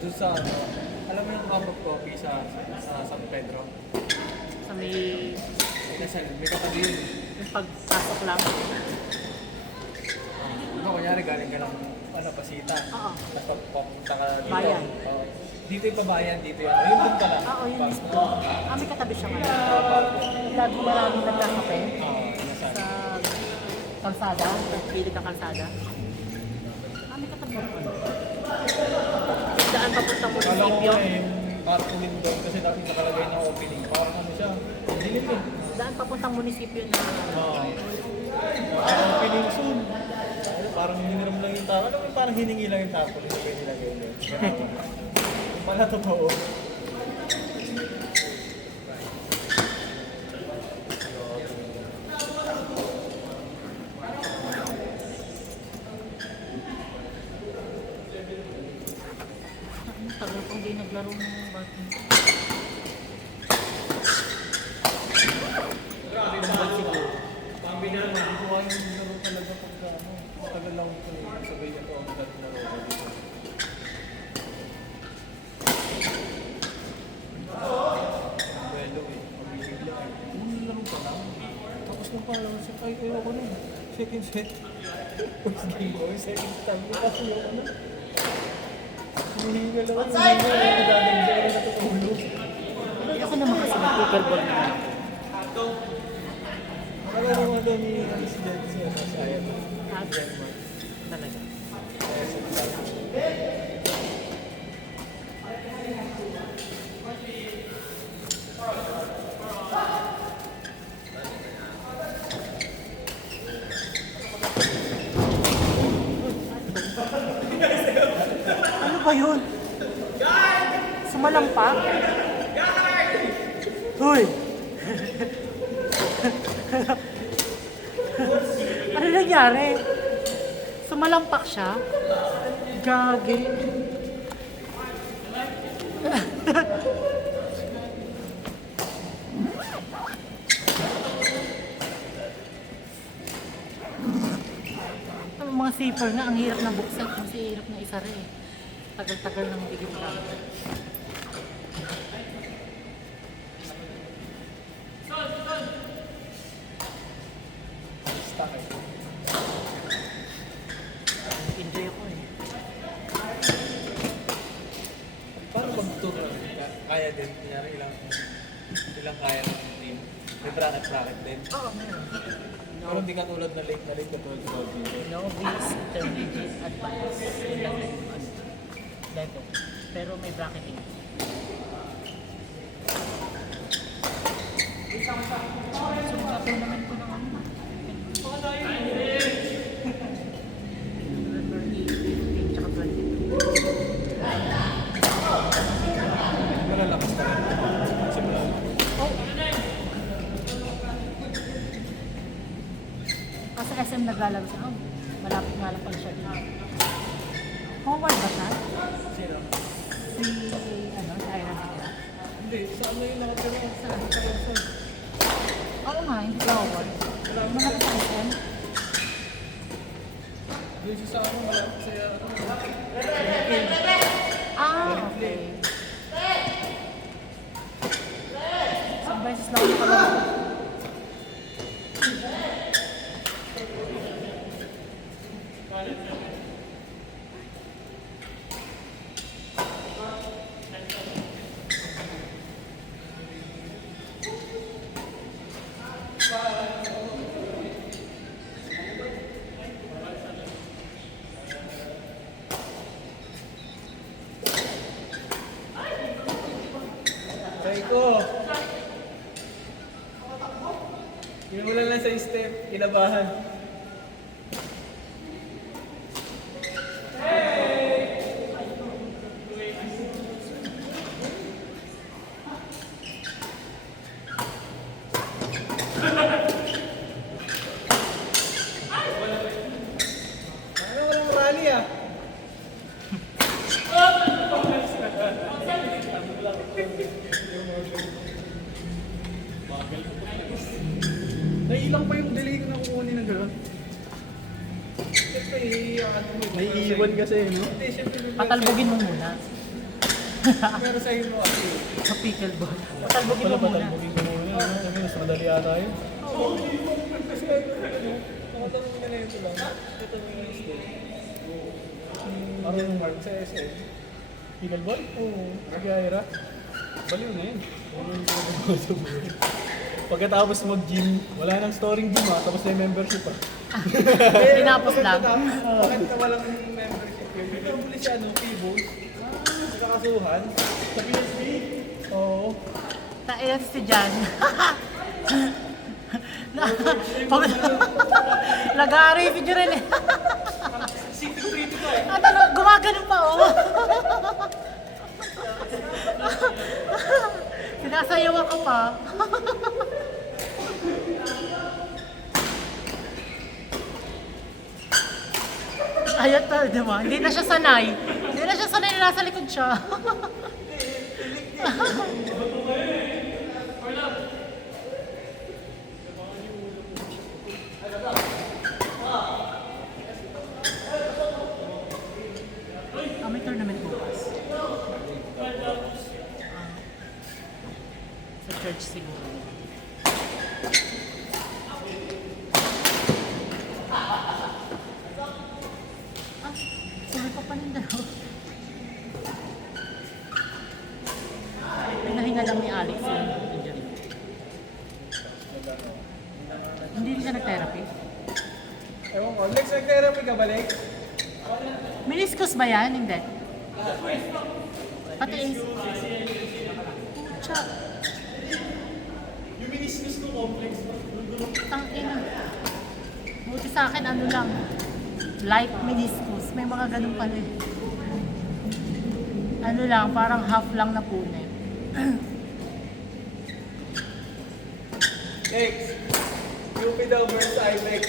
Doon sa ano, alam mo yung Mambog Coffee sa San Pedro? Sa may, May katabi yun. yung pagpasok lang. Diba, kunyari galing ka ng Pasita. Oo. Tapos papunta ka dito. Bayan. Oo. Dito yung pabayan, dito yung yun doon pala. Oo, yun Park. mismo. May katabi siya nga. Lagi maraming nagkakape Oo, nasaan? sa kalsada, sa pilit ng kalsada. May katabi siya. Daan papuntang Kala ko munisipyo. nga yung parking window kasi dati nakalagay na opening. Parang ano siya, dilim eh. Daan papuntang munisipyo na Oo. Opening soon. Parang hiniram lang yung tao. Alam mo yung parang hiningi lang yung tao. Hindi kayo nilagay yun. Yung pala totoo. tagal kong di naglaro ng badminton. Grabe naman siguro. Pambinaan, hindi ko kaya yung laro talaga pagka ano. Matagal lang ito eh. Sabay na ito ang laro dito. Buwelo eh. Pag-ibig lang eh. Kung laro pa lang. Tapos nung pangalaman set, ay ayoko na. Second set. First game ko, second time ko kasi ayoko na. Hinihingal ako. Hinihingal ako. Dadang siya na natutulog. Ako naman kasi nag-pickleball na. Nakalaro nga daw ni Alice Jen siya sa Sayat. Talaga. Kaya sa Sayat. Ano ba yun? Sumalampak? Hoy! Ano nangyari? Sumalampak siya? Gagi. Ang mga zipper nga, ang hirap na buksan kasi hirap na isara eh. Tagal-tagal ng bigyan lang. Stuck eh. Enjoy ako eh. Paano mag-tour? Kaya din. Kunyari ilang kaya ng team. May bracket din. Oo, meron. Pero hindi ka tulad na late katulad sa dito. Novice, intermediate, advanced. Yun lang yung level. Pero may bracketing. So, mga naman ko ng ano. November 8, 15, tsaka 22. Malalakas ka rin. Simula. Kasi SM naglalaro siya. Oh, malapit nga lang pala siya dito. Howard ba siya? Sino? Si, ano, si Iron Hera? Hindi. Sa ano yung nakatira? Saan? Oo nga, hindi ko Howard. Malapit sa SM? Doon siya sa ano, malapit sa Ah, okay. Isang beses lang ako pala. Try ko. Pinulan lang sa step, kinabahan. Naiilang pa yung delay ko na kukunin ng gano'n. Siyempre, ano mo. Naiiwan kasi, no? Hindi, siyempre. Patalbogin mo muna. Pero sa inyo kasi. Sa pickleball. Patalbogin mo muna. Patalbogin ko muna. Sabi, mas madali ata yun. Kasi nakatanong na yun lang. Ito mo yung school. Parang Mark sa SM. Pickleball? Oo. Sige, Ira. Baliw na yun. Pagkatapos mag-gym, wala nang storing gym ha, tapos na yung membership ha. Tinapos lang. Bakit na walang membership yun? Ito muli siya, no? Pibos. Nakakasuhan. Sa PSB? Oo. Nailan si Jan. Lagari si Jiren eh. Secret ko eh. At ano, gumagano pa oh. Sinasayawan ka pa. Ayun to, di ba? Hindi na siya sanay. Hindi na siya sanay na nasa likod siya. May tournament bukas. Sa church siguro. Sorry pa paninda. Pinahinga lang ni Alex yung injury. Hindi rin siya nag-therapy. Ewan ko. Lex, nag-therapy ka ba, Lex? Meniscus ba yan? Hindi. Pati is... Pucha. Yung meniscus ko complex. Tangina. Buti sa akin, ano lang. Light meniscus. May mga ganun pala eh. Ano lang, parang half lang na punit. Lex. UP daw versus IMEX.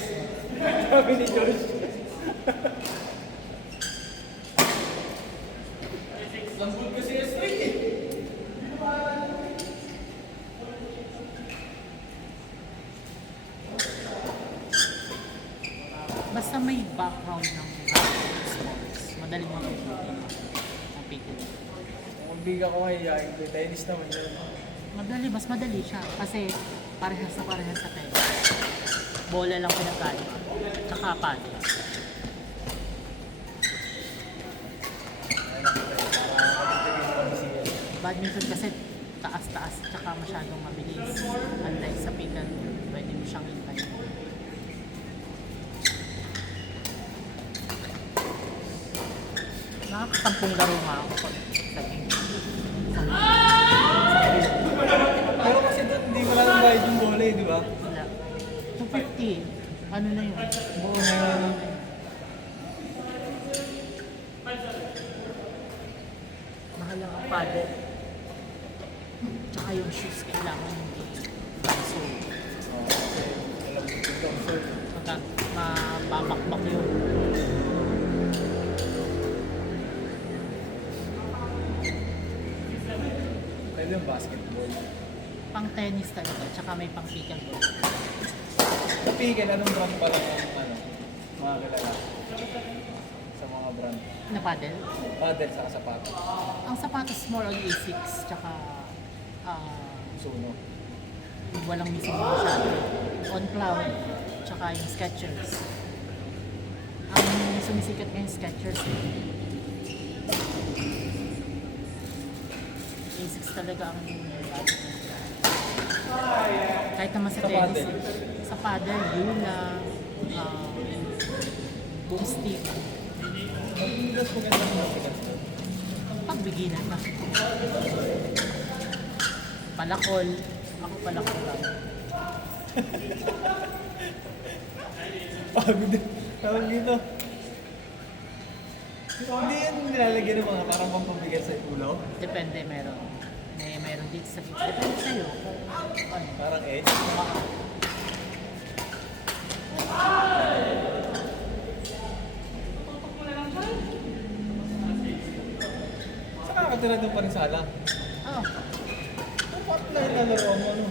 Sabi ni Josh. Lambot kasi S3 eh. Basta may background ng sports. Madaling matutunan ang pickle. Kung biga ko mahihayin ko, tennis naman yun. Madali, mas madali siya. Kasi parehas sa tennis. Bola lang pinagkali. Tsaka paddle. Badminton kasi taas-taas tsaka masyadong mabilis. Unlike sa pickle, pwede mo siyang hintay. Nakakatampong laro nga ako pag sa game. Pero kasi doon, hindi mo lang bayad yung bola eh, di ba? Wala. 250. Ano na yun? Buo na yun. Mahal lang ang paddle. Tsaka yung shoes kailangan yung baso. Alam mo, ito, so, Mababakbak yun. pwede yung basketball. Pang tennis talaga. Tsaka may pang pickleball. Sa Pigel, anong brand pa lang ang mga kilala? Sa mga brand. Na paddle? Paddle sa sapatos. Ang sapatos more on A6. Tsaka Suno. walang mismo masyado. On cloud. Tsaka yung Skechers. Ang sumisikat ngayon Skechers. A6 talaga ang kahit naman sa Sa tennis. paddle? Sa paddle, Yula, boomstick. Mas maganda ng matigas doon. Pag beginner na. Palakol. Ako palakol lang. Pagod. Tawag dito. Hindi yan nilalagyan ng mga parang pampabigat sa ulo. Depende, meron. Meron dito sa gitna. Depende sa'yo. Ano? Parang edge. Saan nakakatira doon pa rin sala? Oh, Ang part na yung lalaro mo, ano?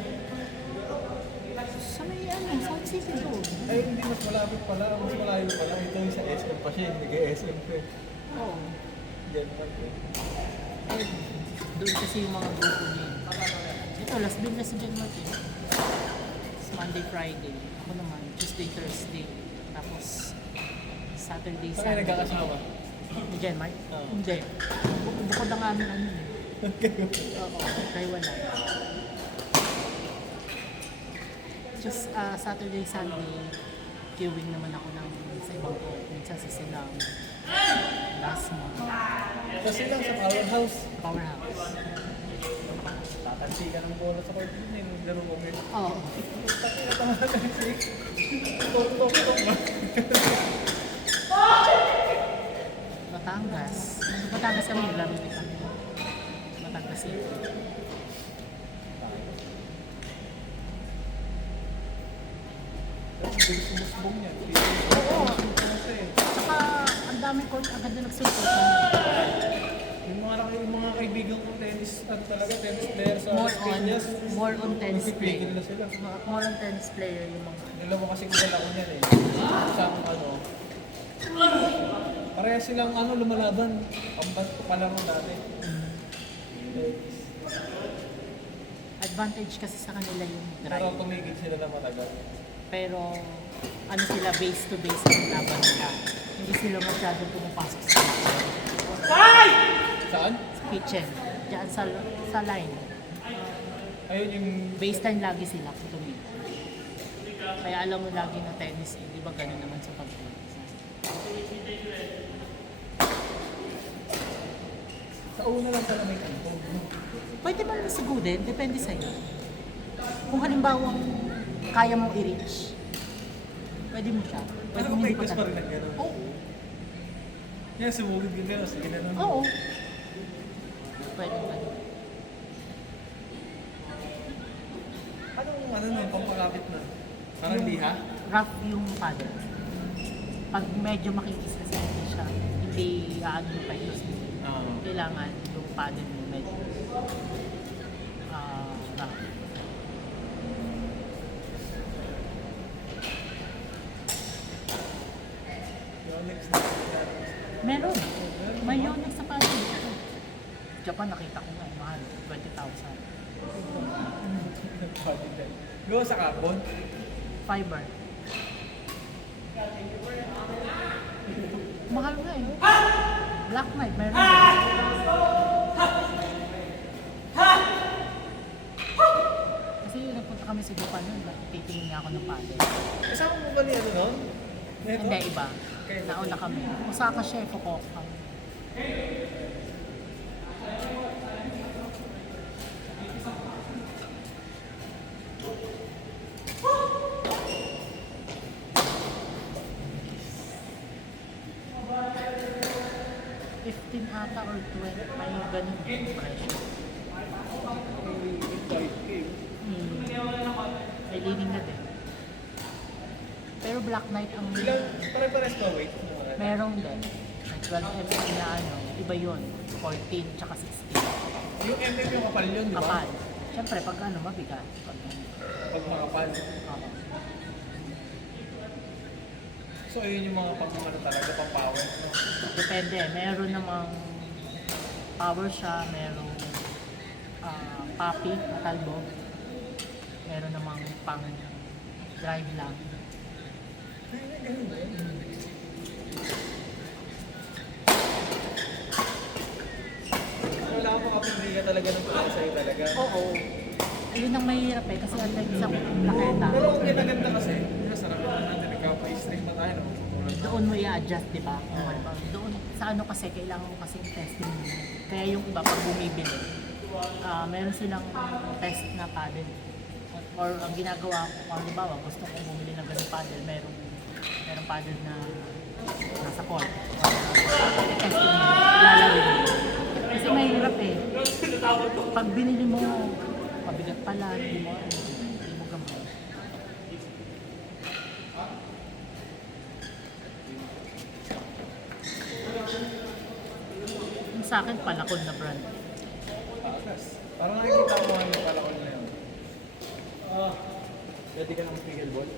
mas malapit pala, mas malayo pala. Ito yung sa SM pa siya, nag-SM ko eh. Oo. Diyan lang eh. Ay, doon kasi yung mga grupo niya. Ito, Las Vegas si Jen Martin. It's Monday, Friday. Ako naman, Tuesday, Thursday. Tapos, Saturday, Saan kayo Sunday. nagkakasama? Ni Jen Mart? Oo. Hindi. Bukod ang amin ano eh. Oo, kaya wala. Just Saturday, Sunday, queuing naman ako ng sa ibang ko. Minsan sa Silang, last month, Kasi lang sa powerhouse. Powerhouse. Tatansi ka ng bola sa court yun eh, nung laro mo ngayon. Oo. Taki na tama na si Tok ba? Batangas. Batangas kami, naglaro din kami. Batangas City. Bilis umusbong niya. Oo. Kasi Saka, ang daming court agad na nagsulpot. yung mga kaibigan ko tennis, ano talaga, tennis player sa Piñas. More on tennis Pipigil player. na sila. More on tennis player yung mga. Dalawa kasi kilala ko niyan eh. Isang ano, pareha silang ano lumalaban. Pambat ko pa lang dati. Advantage kasi sa kanila yung Pero drive. tumigil sila na matagal. Pero ano sila base to base ang laban nila. Hindi sila masyadong pumapasok sa Saan? kitchen. Diyan sa line. Ayun yung Baseline lagi sila kung tumigil. Kaya alam mo lagi na tennis, eh, di ba ganun naman sa pag-tennis. sa una lang pala may kanto. Pwede ba naman sigudin? Depende sa'yo. Kung halimbawa kaya mong i-reach, pwede mo siya. Pwede Pero mo hindi practice pa rin talaga. ng gano'n. Oo. Yan, sumugod ka gano'n. Sige na nun. Oo. Pwede ba? Ano nun, pampakapit na? Parang liha? Rough yung paddle. Pag medyo makikis kasi hindi siya, hindi aano yung paitos mo. Oo. Kailangan yung paddle mo medyo rough. Yonex na. Meron. May Yonex sa paddle. Japan nakita ko nga, mahal. 20,000. Gawa sa carbon? Fiber. Mahal nga eh. Black Knight, meron. Kasi nagpunta kami sa Japan nun, titingin nga ako ng paddle. Kasama mo ba ni ano nun? Neto? Hindi, iba. Nauna kami. Osaka siya, Fukuoka. ata or 20, may ganun yung presyo. May leaning na din. Pero Black Knight ang Ilang, pare-pares ba weight? merong din. May 12 mm na ano, iba yun. 14 tsaka 16. Yung MM yung kapal yun, di ba? Kapal. Siyempre, pag ano, mabigat. Pag, Pag makapal. So, ayun yung mga pang ano talaga, pang power. No? Depende. Meron namang power siya, merong papi, matalbo. Meron namang pang drive lang. Ay, ganun ba yun? Wala akong makapili ka talaga ng pala sa'yo talaga. Oo. Ayun ang mahirap eh, kasi ang sa laketa. Pero kung kinaganda kasi, sarap naman natin, nagkapa-string pa tayo. No? Doon mo i-adjust, di ba? Doon, sa ano kasi, kailangan mo kasi testing mo. Kaya yung iba, pag bumibili, meron silang test na paddle. Or ang ginagawa ko, kung halimbawa, gusto kong bumili ng ganung paddle, merong paddle na nasa court. Testing mo, lalaro mo. Kasi mahirap eh. Pag binili mo, pabigat pala, hindi mo gamay. Yung sa akin, Palakol na brand. Takas. Parang nakikita ko yung palakol na yun. Pwede ka ng pickleball?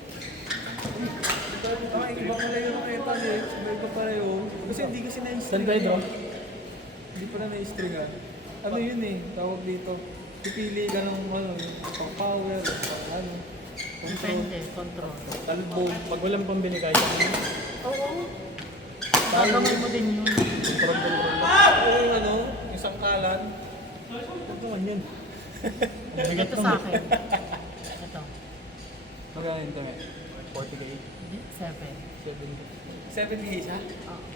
Ay, iba pala yung etal eh. Iba pala yun. Kasi hindi kasi San na-string. Pedro? Hindi pala na-string ah. Ano yun eh, tawag dito. Pipili ka ng ano, yung pang power, pang ano. Depende, control. Talbo. Pag walang pambili kahit ano. Oo. Gagamay mo din yun. Control. Ano yung ano, yung sangkalan. Huwag naman yun. Ito sa akin. Ito. Magkano ito eh? 40K. 7. 70. 7K siya?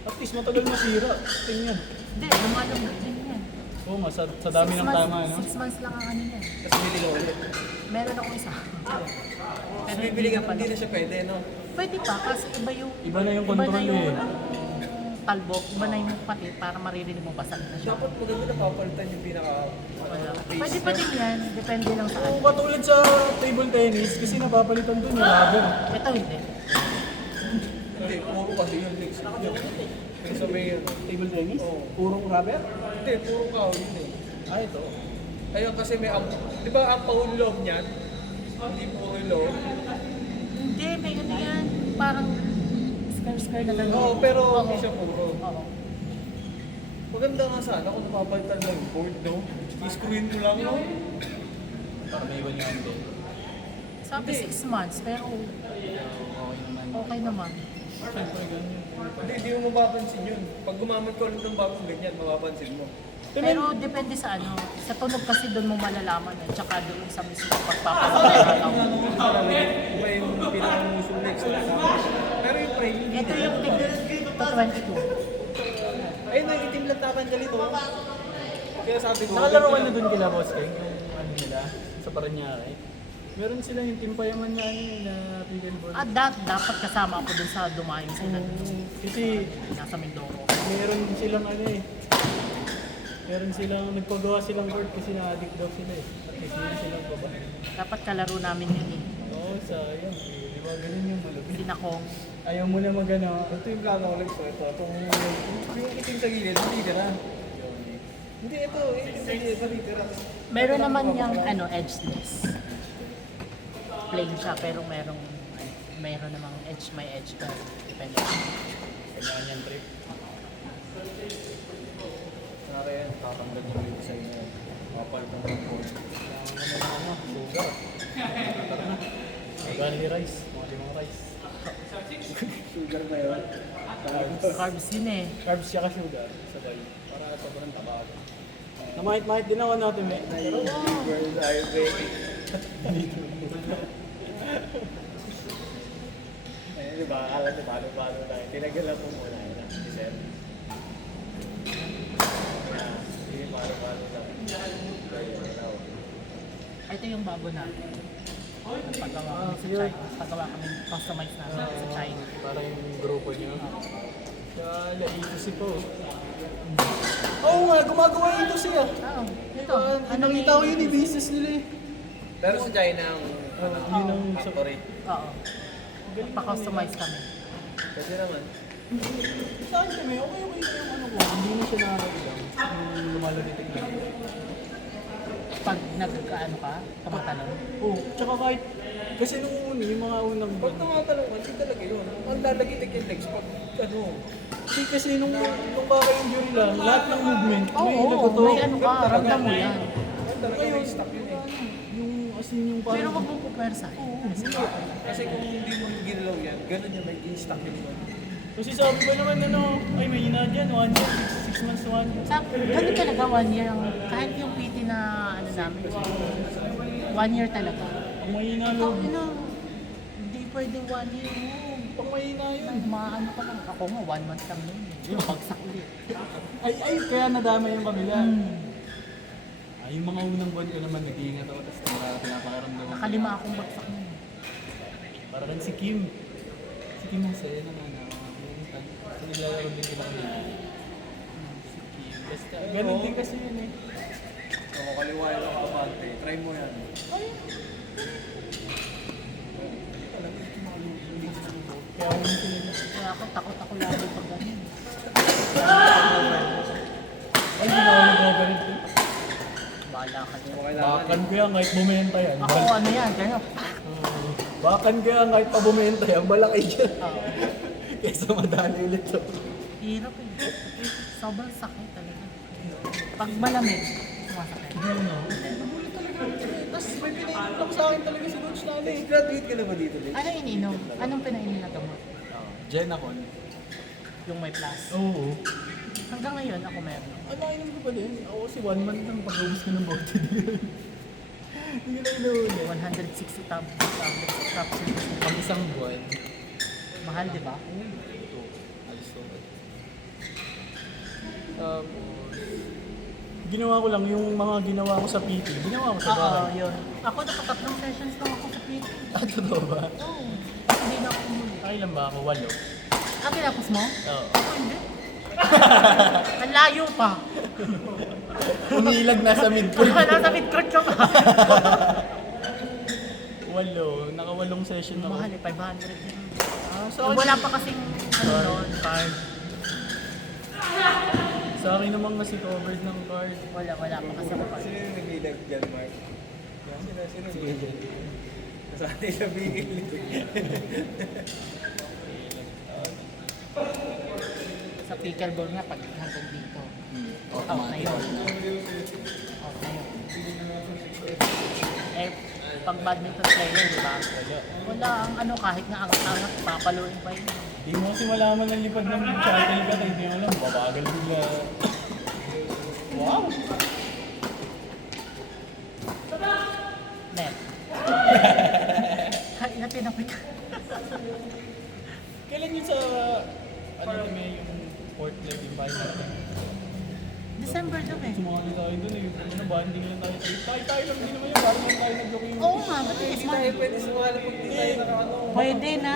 At least matagal masira. Tingnan. Hindi, lumalambot din yan. Oo nga, sa dami ng tama, no? 6 months lang ang ano yan. Tapos bibili ka ulit. Meron ako isa. Tapos bibili ka, hindi na siya pwede, no? Pwede pa, kasi iba yung... Iba na yung control eh. Talbok, iba na yung pati para maririnig mo basag na siya. Dapat maganda na papalitan yung pinaka... Wala. Pwede pa din yan, depende lang sa Oo, ano. katulad sa table tennis, kasi napapalitan dun yung rubber. Ito hindi. Hindi, puro kasi yun, Lex. Kaya sabihin, Table tennis? Oo. Purong rubber? hindi, puro ka, yun eh. Ah, ito. Ayun kasi may di ba ang paulog niyan? Hindi puro loob. Hindi, may ano yan. Parang square na gano'n. Oo, pero Oo. hindi siya puro. Oo. Maganda nga sana kung napapalitan lang yung board, no? I-screen mo lang, no? Para may iwan yung ante. Sabi 6 months, pero Okay naman. okay naman. Siyempre, ganyan. Hindi mo mapapansin yun. Pag gumamit ka ulit ng bagong ganyan, mapapansin mo. Pero depende sa ano. Sa tunog kasi doon mo malalaman eh. Tsaka doon sa mismo pagpapakita. Iba yung pinakamusong Lex. Pero yung frame, hindi Ito na. yung tig to 22. Ayun, nakikitim lang tatanggal ito. Kaya sabi ko, Nakalaro ka na dun kila Boss King, yung ano nila, sa Paranaque. Meron sila yung timpayaman na ano yun, na pickleball. At dapat kasama ako doon sa dumayo sila. Kasi Nasa Mindoro. meron silang ano eh. Meron silang, nagpagawa silang court kasi na-addict daw sila eh. At least meron silang baba. Dapat kalaro namin yun eh. Oo, sayang. Eh, di ba ganun yung malupit. Sinakong. Ayaw mo na magano. ito yung plano ko Lex. Ito, yung itim sa gilid, hindi ka na. Hindi, ito, itim sa gilid, natitira. Meron naman yung ano, edgeless. Plain siya pero meron namang edge, may edge ka. Depende. Kailangan yan trip. Nara yan, tatanggal mo yung design na yan. Mapalit ng board. Kailangan mo na sugar. Tara na. Magani rice. Mga limang rice. Sugar na yun. Carbs yun eh. Carbs siya ka sugar. Sabay. Para sobrang tabago. Namahit-mahit din ako natin eh. Pero World Highway. Eh, di ba? Akala niyo paano tayo. Tinagalan mo muna yun. Si Sir. Hindi, paano lang. Ito yung bago natin. Paggawa kami sa China. Paggawa kami customize namin sa China. para yung grupo niyo. Kala, ito si Po. Oo nga, gumagawa ito siya. Oo. Ito. Nakita ko yun, business nila eh. Pero sa China, ang Yun ang factory. Oo. Pa-customize kami. Pwede naman. Saan kami? Okay na yung ano ko. Hindi na siya nakakailang. Yung lumalagitig na. Pag nagkaano ka, tumatalon. Oo, tsaka kahit, kasi nung una, yung mga unang Pag tumatalong ka, hindi talaga yun. Ang lalagitik yung legs pag ano. Kasi kasi nung kaka-injury lang, lahat ng movement, may Oo, nagtotoo. may ano ka, ramdam mo yan. Ang talaga may stop yun eh. Yung as in yung Pero parang, wag mo pupersa. Kasi kung hindi mo ginalaw yan, ganun yung may stop yun. kasi sabi ko naman ano, ay may ina dyan, 1 year, 6 months to 1 year. Sa ganun talaga 1 year. Kahit yung PT na ano namin, 1 year talaga. Pag may ina Ito, loob, hindi pwede 1 year. pag may ina yun. Maano ka lang. Ako nga, 1 month lang yun. Bagsak ulit. Ay, kaya nadama yung kabila. Ay, yung mga unang buwan ko naman, nag-iingat ako, tapos pinapakaramdaman. Nakalima akong bagsak nun. Parang si Kim. Si Kim Jose, na naglalaro din sila kami. Si Kim. Basta, ganun din kasi yun eh. Kung kaliwa yung kabante, try mo yan. Kaya yun sila. Kaya ako, takot ako lalo pag ganun. Ay, hindi na ako nag-overhead. Bahala ka dyan. Kung kailangan, Bakan ko yan, kahit bumenta yan. Ako, ano yan, gano'n. Bakan kaya kahit pa bumenta yan, malaki dyan. Oo. Kesa madali ulit to. Hirap eh. Sobrang sakit talaga. Pag malamig, sumasakit. Nagulat talaga ako. Tapos may pinainom lang sa akin talaga si Coach Nani. Graduate ka na ba dito, Lee? Ano ininom? Anong pinainom na gamot? Genacon. Yung may plus. Oo. Hanggang ngayon, ako meron. Ano, inom ko pa din. Ako kasi 1 month lang pag-ubus ko ng bote. Hindi ko na inuuli. 160 capsules. Pag isang buwan. Mahal, di ba? Ito. Alis to. Tapos, ginawa ko lang yung mga ginawa ko sa PT. Ginawa ko sa Oo, bahay. yun. Ako nakatatlong sessions lang ako sa PT. Ah, totoo ba? Oo. Kasi hindi na ako umuli. Kailan ba ako? 8. Ah, tinapos mo? Oo. Ako hindi. Ang layo pa. Umilag na sa mid-court. Nasa mid-court ka pa. 8. Naka-8 session ako. Mahal eh, 500 yun. Ah, sa Wala pa kasing ano noon, card. Sa akin naman kasi covered ng card. Wala pa kasi ako card. Sino yung nagbilag dyan, Mark? Sino? Sige, dyan. Sa atin sa bigil. Sa pickleball nga, pag hanggang dito. Out na yun. Out na yun. Eh, pag badminton player, di ba? Wala ang ano, kahit nga angat-angat, papaluin pa yun. Di mo kasi malaman ng lipad ng shuttle ka, hindi mo alam, babagal bigla. Wow! Net. Hay, natinapit ka. Kailan yun sa, ano naman yung fourth leg yung bahay natin? December daw eh. Sumama tayo dun eh, ano, banding lang tayo. Tayo lang din naman yun, parang lang tayo nag-joking. Oo nga, matigas Hindi man. tayo pwede sumali pag di tayo nakaano. Pwede na.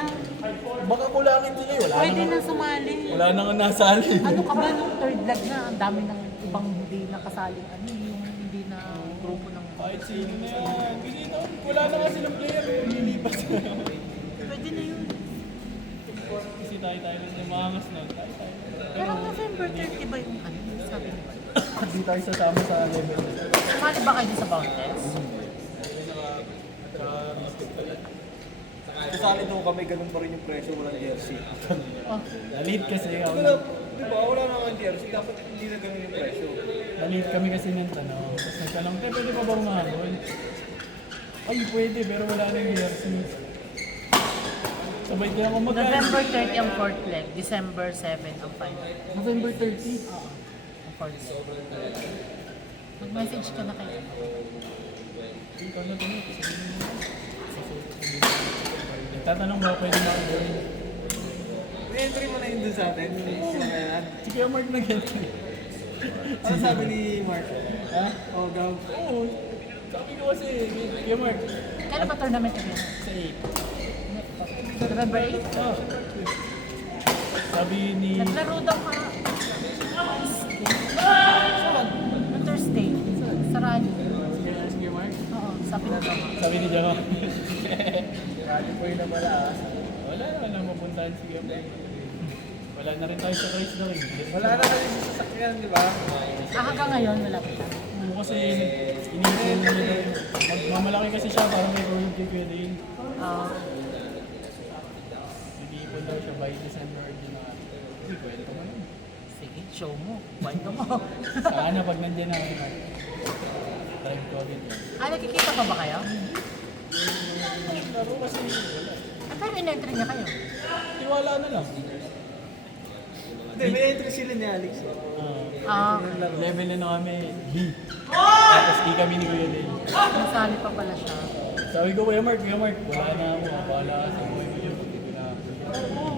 Baka kulangin sila eh, wala Pwede na. na sumali. Wala na nga nasali. Ano ka ba nung third leg na, ang dami ng ibang hindi nakasaling ano, yung hindi na grupo ng... Kahit sino na yan. Kasi no, wala na nga silang player, lilipas na. Pwede na yun. Kasi tayo lang lumangas na, tayo. Pero November 30 ba yung ano, sabi niyo ba? Hindi tayo sasama sa level na. Sumali ba kayo sa Boundless? Kasali doon kami, ganun pa rin yung presyo, walang jersey. Oh, Nalit kasi ako. Wala, di ba, wala naman jersey, dapat hindi na ganun yung presyo. Nalit kami kasi ng tanong. Tapos nagtanong, pwede pa ba umahabol? Ay, pwede, pero wala na yung jersey. Sabay din ako November 30 ang fourth leg, December 7 ang final. November 30. Oo, ang fourth leg. Mag-message ka na kayo. Ikaw na din. Nagtatanong ba pwede makagawin? May entry mo na yun dun sa atin, yung sinangayan. Si Kuya Mark nag-entry. Ano sabi ni Mark? Ha? Oh, gaw. Oo. Sabi ko kasi, Kuya Mark, Kailan ba tournament na yun? sa 8. November 8? Oh. Sabi ni... Naglaro daw ka. Noong Thursday, sa rally. Si Kuya Mark? Oo, sabi na daw. Sabi ni Jama. Rally po yun na wala. Wala naman ang mapuntahan si Kuya Mark. Wala na rin tayo sa race na rin. Wala na kasi sa sasakyan, di ba? Ah, hanggang ngayon, wala pa. Oo, kasi iniipon nila. Magmamalaki kasi siya, parang may tulog kay Kuya Dane. Ah, Iniipon daw siya by December January. Uy, kwento mo yun. sige, show mo. Kwento mo. Sana pag nandiyan ako na. Drive ko agad yan. Ah, nakikita pa ba kayo? Laro kasi wala. Ah, pero in-entry niya kayo. Tiwala na lang. Hindi, may entry sila ni Alex. Ah, Level na kami B. Tapos di kami ni Kuya Dane. nasali pa pala siya. Sabi ko, Kuya Mark, wala na ako. Bahala ka sa buhay mo yun. Hindi na. Oo,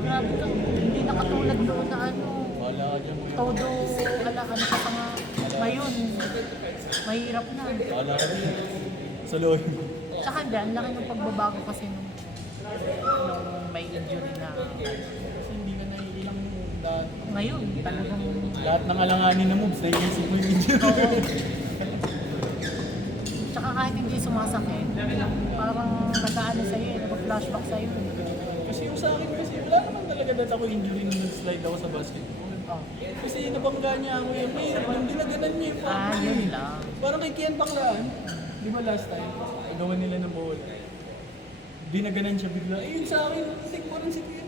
grabe ka. Hindi nakatulad doon na ano. Bahala ka dyan, Kuya. Todo, ano ka pa nga. Ngayon, mahirap na. Bahala ka dyan. Sa loob. Tsaka hindi, ang laki ng pagbabago kasi nung may injury na. Kasi hindi ka naiilang daan. Ngayon, talagang Lahat ng alanganin na moves, naiisip mo yung injury. tsaka kahit hindi sumasakit, parang nag-ano sa'yo, nag-flashback sa'yo. Kasi yung sa akin kasi, wala naman talaga dahil ako injury nung nag-slide ako sa basketball. Oh. Kasi nabangga niya ako yung mahirap yung ginaganan niya yung Ah, form yun niya. lang. Parang kay Kian Baklaan. Di ba last time? Nagawa nila ng bola. Dinaganan siya bigla. Eh, yun sa akin, tik ko rin si Kim.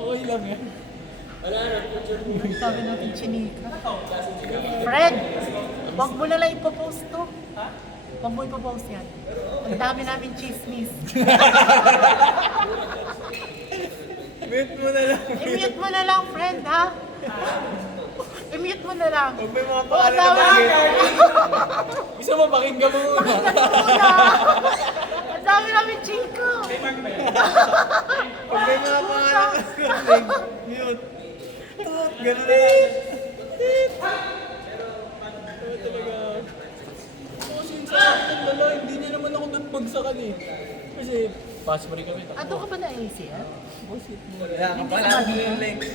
Okay lang yan. Sabi natin, chinika. Fred, wag mo na lang ipopost to. Wag mo ipopost yan. Ang dami namin chismis. Mute mo na lang. I-mute mo na lang, friend, ha? I-mute mo na lang. Huwag may mga Ang pangalan na dami bagay. Gusto mo, pakinggan mo muna. Pakinggan mo muna. Ang dami namin chika. Huwag may mga pangalan na bagay. Mute. Tut, gano'n na lang. Oo talaga. Kasi yung sa akin, wala, hindi niya naman ako nagbagsakan eh. Kasi, pass break kami. Ato ka ba na ACL? Kaya, kapalaran mo yung legs.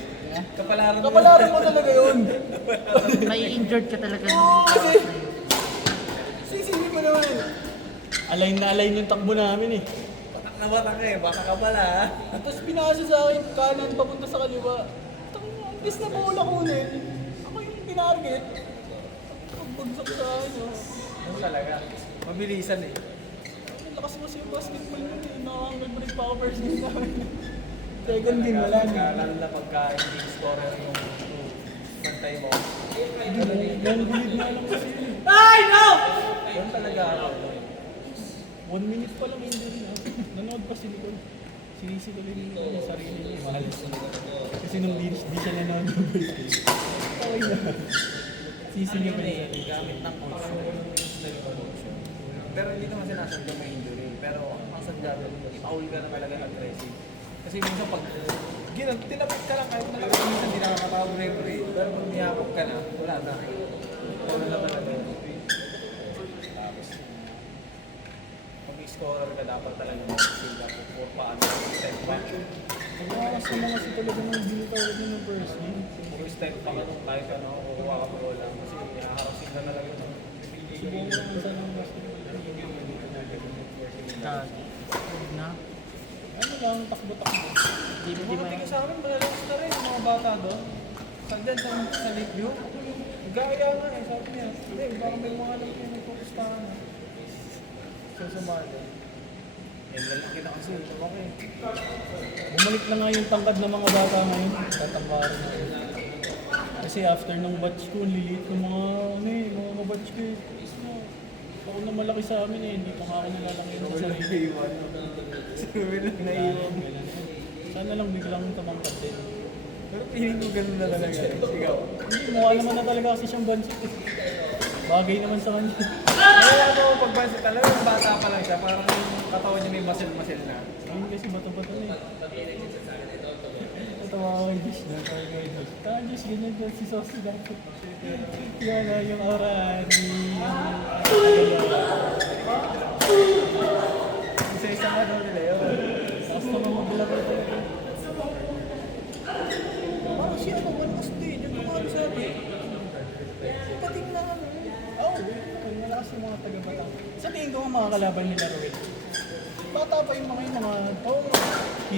Kapalaran mo. Kapalaran mo talaga yun. May injured ka talaga. Kasi, sisili mo naman. Align na align yung takbo namin eh. Batak na batak eh. Baka ka pala ha. Tapos pinasa sa akin, kanan papunta sa kaliwa. Ang bis na bola kunin. Ako yung pinarget. Pagbagsak sa ano. Ano talaga? Mabilisan eh. Ang lakas mo siya yung basketball mo eh. Nakakag-break pa ako first game namin. Second game, wala na. Lalo na pagka hindi scorer yung pantay mo. Nalgulid nga lang kasi yun eh. Ay, no! Yan talaga ako. 1 minute pa lang injury na. Nanood pa si Nicole. Sinisigalin yung sarili niya. Mahalas. Kasi nung di siya nanood ng first game. Okay na. Sisingil pa niya. Gamit ng coach yung style ko. Pero hindi naman sinasadya may injury. Pero ang sadya doon, ipaul ka na talaga aggressive. Kasi minsan pag tinapit ka lang kahit talaga minsan hindi nakakatawag ng referee. Pero pag niyakap ka na, wala na. Ano na talaga. Tapos, mag-scorer ka dapat talaga mag-sila for paano. Step back. Nagkakas naman kasi talaga ng binitawag niya ng first game. Kung step back anong kahit ano, kukuha ka pa wala. Kasi haharasin ka na lang yun. Subukan ko naman sana ng basketball. Huwag na. Ano lang, takbo-takbo. Di Yung ba? mga tiga sa amin, malalabas na rin yung mga bata doon. Sandyan sa Lakeview. Gaya nga eh, sabi niya. Hindi, parang may mga alam kayo nagpupustahan. So, sumali. Yan, lalaki na kasi. Okay. Bumalik na nga yung tangkad ng mga bata ngayon. Tatambaran na yun. Kasi after ng batch ko, ang liliit ng mga batch ko eh. Ako na malaki sa amin eh, hindi pa nga ako nalalaki ng sarili. Iwan. Sabi lang naiwan. Sana lang biglang tumangkad din. Pero piling ko ganun na talaga. Sigaw. Hindi, mukha naman na talaga kasi siyang bansit eh. Bagay naman sa kanya. Kaya ako pagbansa talaga, yung bata pa lang siya. Parang yung katawan niya may muscle na. Ayun kasi bato-bato na eh. Natawa ako kay Dish na, kay Dish. Dish, ganyan ba si Saucy dati? Yan na yung aura ni... Isa-isa nga daw nila yun. Tapos naman maglaro talaga. Parang siya ano, malakas din. Yung mga ano sabi. Pating na ano. Oo, yung malakas yung mga taga-batang. Sa tingin ko ang mga kalaban nila Ruel. Bata pa yung mga 15 ang doon,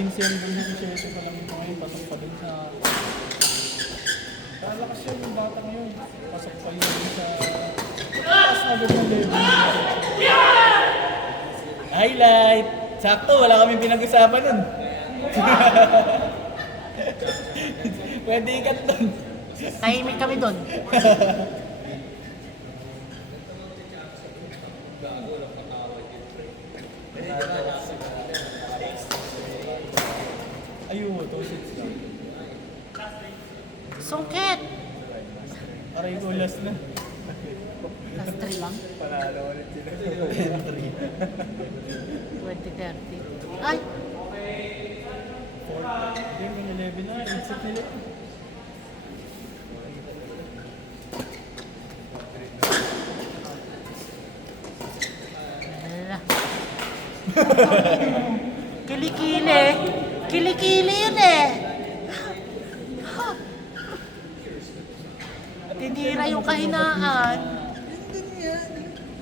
17 pa lang yung mga yun, pasok pa dun sa... Kalakas yun yung bata ngayon. Pasok pa yun dun sa... Taas na agad ng level. Highlight! Sakto, wala kaming pinag-usapan nun. Pwede ikat dun. Tahimik kami doon. Ayun, 2-6 lang. Sungkit! Aray ko, last na. Last 3 lang. Panalo ulit sila. 2030. Ay! 4, game 11 na, exit nila. Ala. Kilikili. Kilikili yun eh. Tinira yung kahinaan. Hindi niya.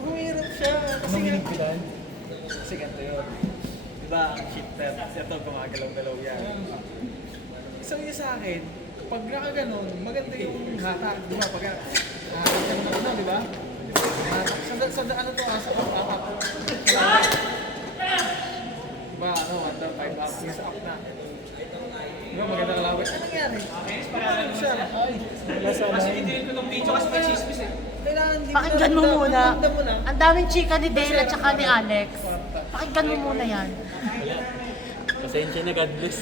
Humirap siya. Kasi Anong nga. hinigpitan? Kasi ganito yun. Diba, ang shifter. Ito, gumagalaw-galaw yan. So yun sa akin, pag nakaganon, maganda yung hata, di ba? Pag hatak ka ng ano, di ba? Hatak. Sa ano to, sa up. Diba, ano, under 5 up, is up na. Diba, maganda kalawit. Ano nangyari? Ano siya? Ay, wala sa line. Kailangan di Pakinggan mo muna. ramdam mo na. Ang daming chika ni Dale at saka ni Alex. Pakinggan mo muna yan. Wala. Pasensya na, God bless.